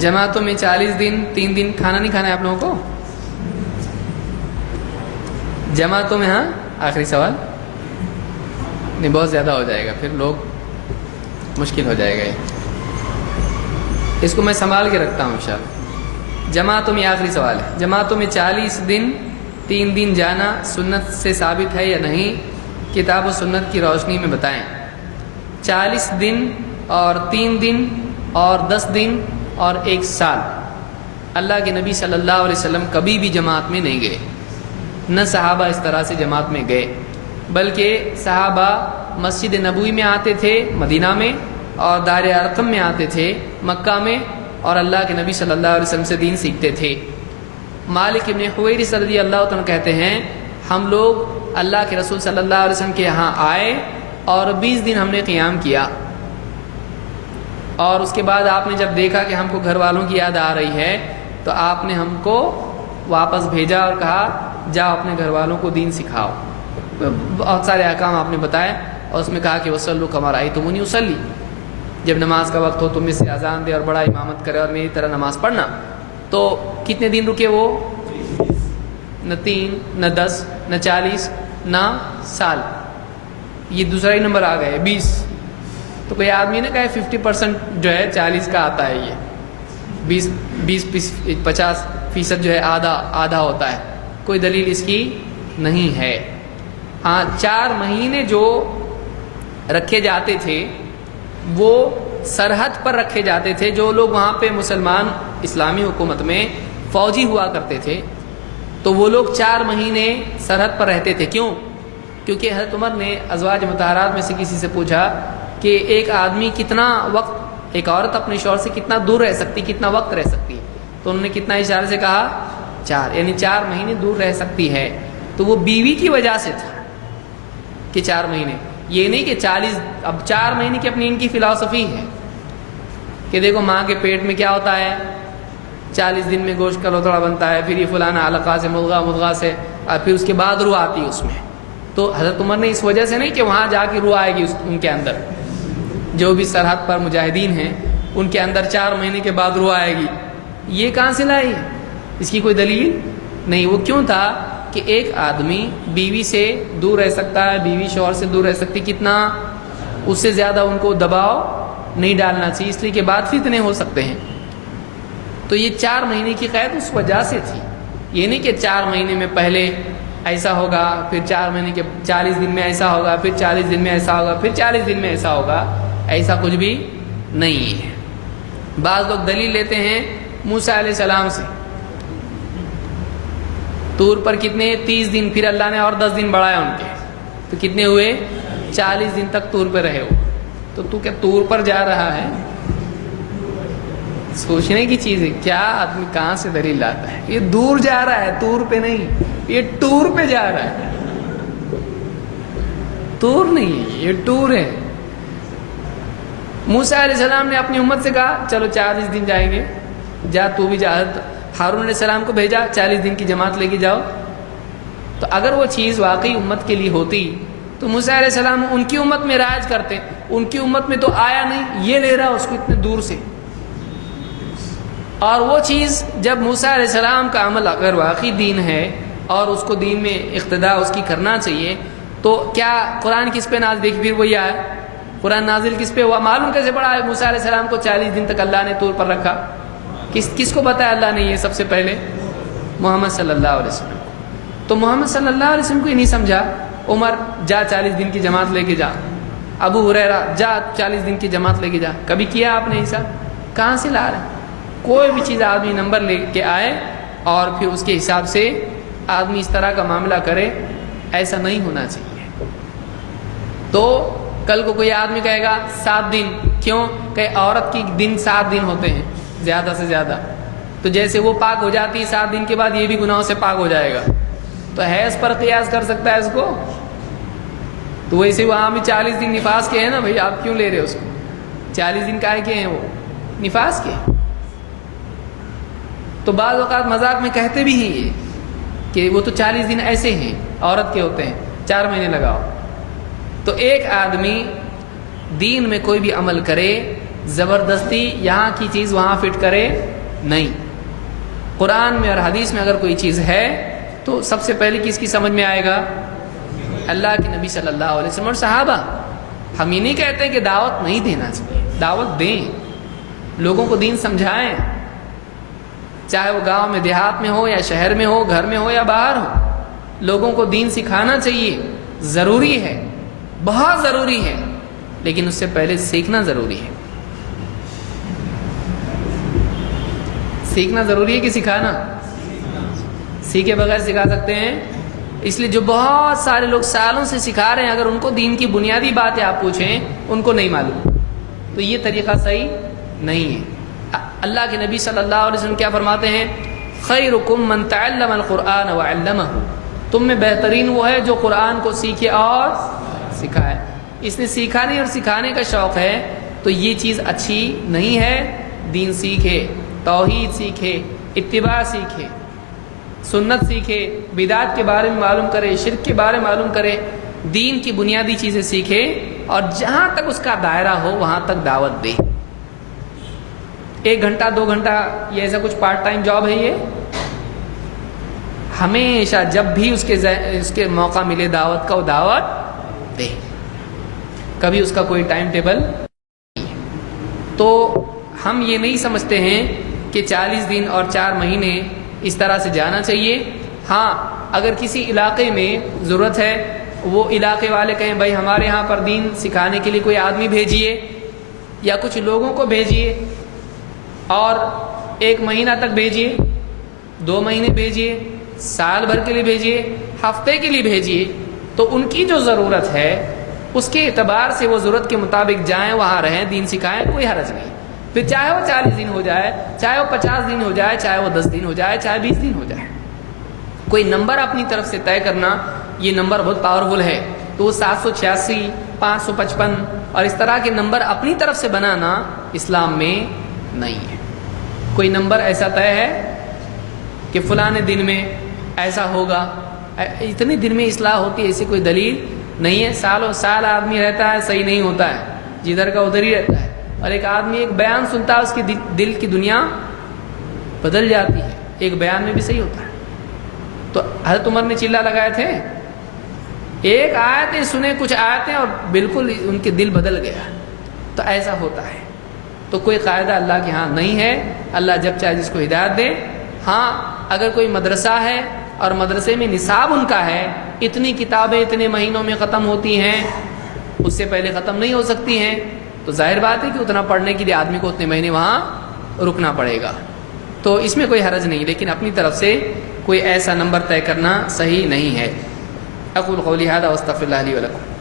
جماعتوں میں 40 دن 3 دن کھانا نہیں کھانا ہے آپ لوگوں کو جماعتوں میں؟ ہاں آخری سوال نہیں، بہت زیادہ ہو جائے گا پھر لوگ مشکل ہو جائے گا یہ، اس کو میں سنبھال کے رکھتا ہوں انشاءاللہ۔ جماعتوں میں آخری سوال ہے، جماعتوں میں 40 دن 3 دن جانا سنت سے ثابت ہے یا نہیں؟ کتاب و سنت کی روشنی میں بتائیں۔ 40 دن اور 3 دن اور 10 دن اور 1 سال اللہ کے نبی صلی اللہ علیہ وسلم کبھی بھی جماعت میں نہیں گئے، نہ صحابہ اس طرح سے جماعت میں گئے، بلکہ صحابہ مسجد نبوی میں آتے تھے مدینہ میں، اور دار ارقم میں آتے تھے مکہ میں، اور اللہ کے نبی صلی اللہ علیہ وسلم سے دین سیکھتے تھے۔ مالک ابن حویرث رضی اللہ عنہ کہتے ہیں ہم لوگ اللہ کے رسول صلی اللہ علیہ وسلم کے یہاں آئے اور 20 دن ہم نے قیام کیا، اور اس کے بعد آپ نے جب دیکھا کہ ہم کو گھر والوں کی یاد آ رہی ہے تو آپ نے ہم کو واپس بھیجا اور کہا جاؤ اپنے گھر والوں کو دین سکھاؤ۔ بہت سارے احکام آپ نے بتائے، اور اس میں کہا کہ وصلوا کما رأیتمونی اصلی، جب نماز کا وقت ہو تم میں سے اذان دے اور بڑا امامت کرے اور میری طرح نماز پڑھنا۔ تو کتنے دن رکے وہ؟ نہ 3 نہ 10 نہ 40 نہ سال، یہ دوسرا ہی نمبر آ گئے 20۔ تو کوئی آدمی نے کہا 50% جو ہے 40 کا آتا ہے، یہ 50% جو ہے آدھا ہوتا ہے، کوئی دلیل اس کی نہیں ہے۔ ہاں 4 مہینے جو رکھے جاتے تھے وہ سرحد پر رکھے جاتے تھے، جو لوگ وہاں پہ مسلمان اسلامی حکومت میں فوجی ہوا کرتے تھے تو وہ لوگ 4 مہینے سرحد پر رہتے تھے۔ کیوں؟ کیونکہ حضرت عمر نے ازواج مطہرات میں سے کسی سے پوچھا کہ ایک آدمی کتنا وقت، ایک عورت اپنے شوہر سے کتنا دور رہ سکتی، کتنا وقت رہ سکتی، تو انہوں نے کتنا اشارے سے کہا 4، یعنی 4 مہینے دور رہ سکتی ہے۔ تو وہ بیوی کی وجہ سے تھا کہ 4 مہینے، یہ نہیں کہ 40۔ اب 4 مہینے کی اپنی ان کی فلاسفی ہے کہ دیکھو ماں کے پیٹ میں کیا ہوتا ہے، 40 دن میں گوشت کا لوتھڑا بنتا ہے، پھر یہ فلانا علقہ سے مضغہ سے، اور پھر اس کے بعد روح آتی ہے اس میں۔ تو حضرت عمر نے اس وجہ سے نہیں کہ وہاں جا کے روح آئے گی ان کے اندر، جو بھی سرحد پر مجاہدین ہیں ان کے اندر 4 مہینے کے بعد روح آئے گی، یہ کہاں سے لائی ہے؟ اس کی کوئی دلیل نہیں۔ وہ کیوں تھا کہ ایک آدمی بیوی سے دور رہ سکتا ہے، بیوی شوہر سے دور رہ سکتی، کتنا؟ اس سے زیادہ ان کو دباؤ نہیں ڈالنا چاہیے، اس لیے کہ بعد فتنے ہو سکتے ہیں۔ تو یہ 4 مہینے کی قید اس وجہ سے تھی، یہ نہیں کہ 4 مہینے میں پہلے ایسا ہوگا، پھر 4 مہینے کے 40 دن میں ایسا ہوگا، پھر 40 دن میں ایسا ہوگا، پھر 40 دن میں ایسا ہوگا، ایسا کچھ بھی نہیں ہے۔ بعض لوگ دلیل لیتے ہیں موسیٰ علیہ السلام سے، طور پر کتنے 30 دن، پھر اللہ نے اور 10 دن بڑھایا ان کے، تو کتنے ہوئے 40 دن تک طور پہ رہے ہو۔ تو کیا طور پر جا رہا ہے؟ سوچنے کی چیز ہے، کیا آدمی کہاں سے دلیل لاتا ہے؟ یہ دور جا رہا ہے، طور پہ نہیں، یہ ٹور پہ جا رہا ہے، طور نہیں ہے، یہ ٹور ہے۔ موسیٰ علیہ السلام نے اپنی امت سے کہا چلو 40 دن جائیں گے، جا تو بھی جا۔ ہارون علیہ السلام کو بھیجا 40 دن کی جماعت لے کے جاؤ۔ تو اگر وہ چیز واقعی امت کے لیے ہوتی تو موسیٰ علیہ السلام ان کی امت میں رائج کرتے، ان کی امت میں تو آیا نہیں، یہ لے رہا اس کو اتنے دور سے۔ اور وہ چیز جب موسیٰ علیہ السلام کا عمل اگر واقعی دین ہے اور اس کو دین میں اقتداء اس کی کرنا چاہیے، تو کیا قرآن کس پہ نازل؟ دیکھ پھر وہی آیا، قرآن نازل کس پہ ہوا؟ معلوم کیسے پڑا ہے؟ موسیٰ علیہ السلام کو 40 دن تک اللہ نے طور پر رکھا، کس کو بتایا اللہ نے یہ؟ سب سے پہلے محمد صلی اللہ علیہ وسلم۔ تو محمد صلی اللہ علیہ وسلم کو یہ نہیں سمجھا، عمر جا 40 دن کی جماعت لے کے جا، ابو ہریرہ جا 40 دن کی جماعت لے کے جا، کبھی کیا آپ نے حساب؟ کہاں سے لا رہے ہیں؟ کوئی بھی چیز آدمی نمبر لے کے آئے اور پھر اس کے حساب سے آدمی اس طرح کا معاملہ کرے، ایسا نہیں ہونا چاہیے۔ تو کل کو کوئی آدمی کہے گا 7 دن، کیوں کہ عورت کی دن 7 دن ہوتے ہیں زیادہ سے زیادہ، تو جیسے وہ پاک ہو جاتی ہے 7 دن کے بعد یہ بھی گناہوں سے پاک ہو جائے گا، تو حیض پر قیاس کر سکتا ہے اس کو؟ تو ویسے وہاں بھی 40 دن نفاس کے ہیں نا بھائی، آپ کیوں لے رہے اس کو؟ 40 دن کائے کے ہیں؟ وہ نفاس کے۔ تو بعض اوقات مذاق میں کہتے بھی ہیں یہ کہ وہ تو 40 دن ایسے ہیں عورت کے ہوتے ہیں، 4 مہینے لگاؤ۔ تو ایک آدمی دین میں کوئی بھی عمل کرے زبردستی یہاں کی چیز وہاں فٹ کرے نہیں. قرآن میں اور حدیث میں اگر کوئی چیز ہے تو سب سے پہلے کس کی سمجھ میں آئے گا؟ اللہ کے نبی صلی اللہ علیہ وسلم اور صحابہ. ہم یہ نہیں کہتے کہ دعوت نہیں دینا چاہیے، دعوت دیں، لوگوں کو دین سمجھائیں، چاہے وہ گاؤں میں دیہات میں ہو یا شہر میں ہو، گھر میں ہو یا باہر ہو. لوگوں کو دین سکھانا چاہیے، ضروری ہے، بہت ضروری ہے، لیکن اس سے پہلے سیکھنا ضروری ہے. سیکھنا ضروری ہے کہ سکھانا؟ سیکھے بغیر سکھا سکتے ہیں؟ اس لیے جو بہت سارے لوگ سالوں سے سکھا رہے ہیں، اگر ان کو دین کی بنیادی باتیں آپ پوچھیں ان کو نہیں معلوم، تو یہ طریقہ صحیح نہیں ہے. اللہ کے نبی صلی اللہ علیہ وسلم کیا فرماتے ہیں؟ خیرکم من تعلم القرآن وعلمہ، تم میں بہترین وہ ہے جو قرآن کو سیکھے اور سکھائے. اس نے سیکھا نہیں اور سکھانے کا شوق ہے تو یہ چیز اچھی نہیں ہے. دین سیکھے، توحید سیکھے، اتباع سیکھے، سنت سیکھے، بدعت کے بارے میں معلوم کرے، شرک کے بارے میں معلوم کرے، دین کی بنیادی چیزیں سیکھے، اور جہاں تک اس کا دائرہ ہو وہاں تک دعوت دے. 1 گھنٹہ 2 گھنٹہ یہ ایسا کچھ پارٹ ٹائم جاب ہے، یہ ہمیشہ جب بھی اس کے موقع ملے دعوت کا، وہ دعوت دے. کبھی اس کا کوئی ٹائم ٹیبل نہیں ہے. تو ہم یہ نہیں سمجھتے ہیں کہ 40 دن اور 4 مہینے اس طرح سے جانا چاہیے. ہاں اگر کسی علاقے میں ضرورت ہے، وہ علاقے والے کہیں بھائی ہمارے یہاں پر دین سکھانے کے لیے کوئی آدمی بھیجیے یا کچھ لوگوں کو بھیجیے، اور 1 مہینہ تک بھیجیے، 2 مہینے بھیجیے، سال بھر کے لیے بھیجیے، ہفتے کے لیے بھیجیے، تو ان کی جو ضرورت ہے اس کے اعتبار سے وہ ضرورت کے مطابق جائیں، وہاں رہیں، دین سکھائیں، کوئی حرج نہیں. پھر چاہے وہ 40 دن ہو جائے، چاہے وہ 50 دن ہو جائے، چاہے وہ 10 دن ہو جائے، چاہے 20 دن ہو جائے. کوئی نمبر اپنی طرف سے طے کرنا، یہ نمبر بہت پاورفل ہے. تو وہ 786، 555 اور اس طرح کے نمبر اپنی طرف سے بنانا اسلام میں نہیں ہے. کوئی نمبر ایسا طے ہے کہ فلاں دن میں ایسا ہوگا، اتنے دن میں اصلاح ہوتی ہے، ایسی کوئی دلیل نہیں ہے. سالوں سال آدمی رہتا ہے، صحیح نہیں ہوتا ہے، جدھر کا ادھر ہی رہتا ہے. اور ایک آدمی ایک بیان سنتا ہے، اس کی دل کی دنیا بدل جاتی ہے. ایک بیان میں بھی صحیح ہوتا ہے. تو حضرت عمر نے چلا لگائے تھے، ایک آیتیں سنے، کچھ آیتیں، اور بالکل ان کے دل بدل گیا. تو ایسا ہوتا ہے. تو کوئی قاعدہ اللہ کے ہاں نہیں ہے. اللہ جب چاہے جس کو ہدایت دے. ہاں اگر کوئی مدرسہ ہے اور مدرسے میں نصاب ان کا ہے، اتنی کتابیں اتنے مہینوں میں ختم ہوتی ہیں، اس سے پہلے ختم نہیں ہو سکتی ہیں، تو ظاہر بات ہے کہ اتنا پڑھنے کے لیے آدمی کو اتنے مہینے وہاں رکنا پڑے گا. تو اس میں کوئی حرج نہیں، لیکن اپنی طرف سے کوئی ایسا نمبر طے کرنا صحیح نہیں ہے. اقول قولی ھذا واستغفر اللہ لی ولکم.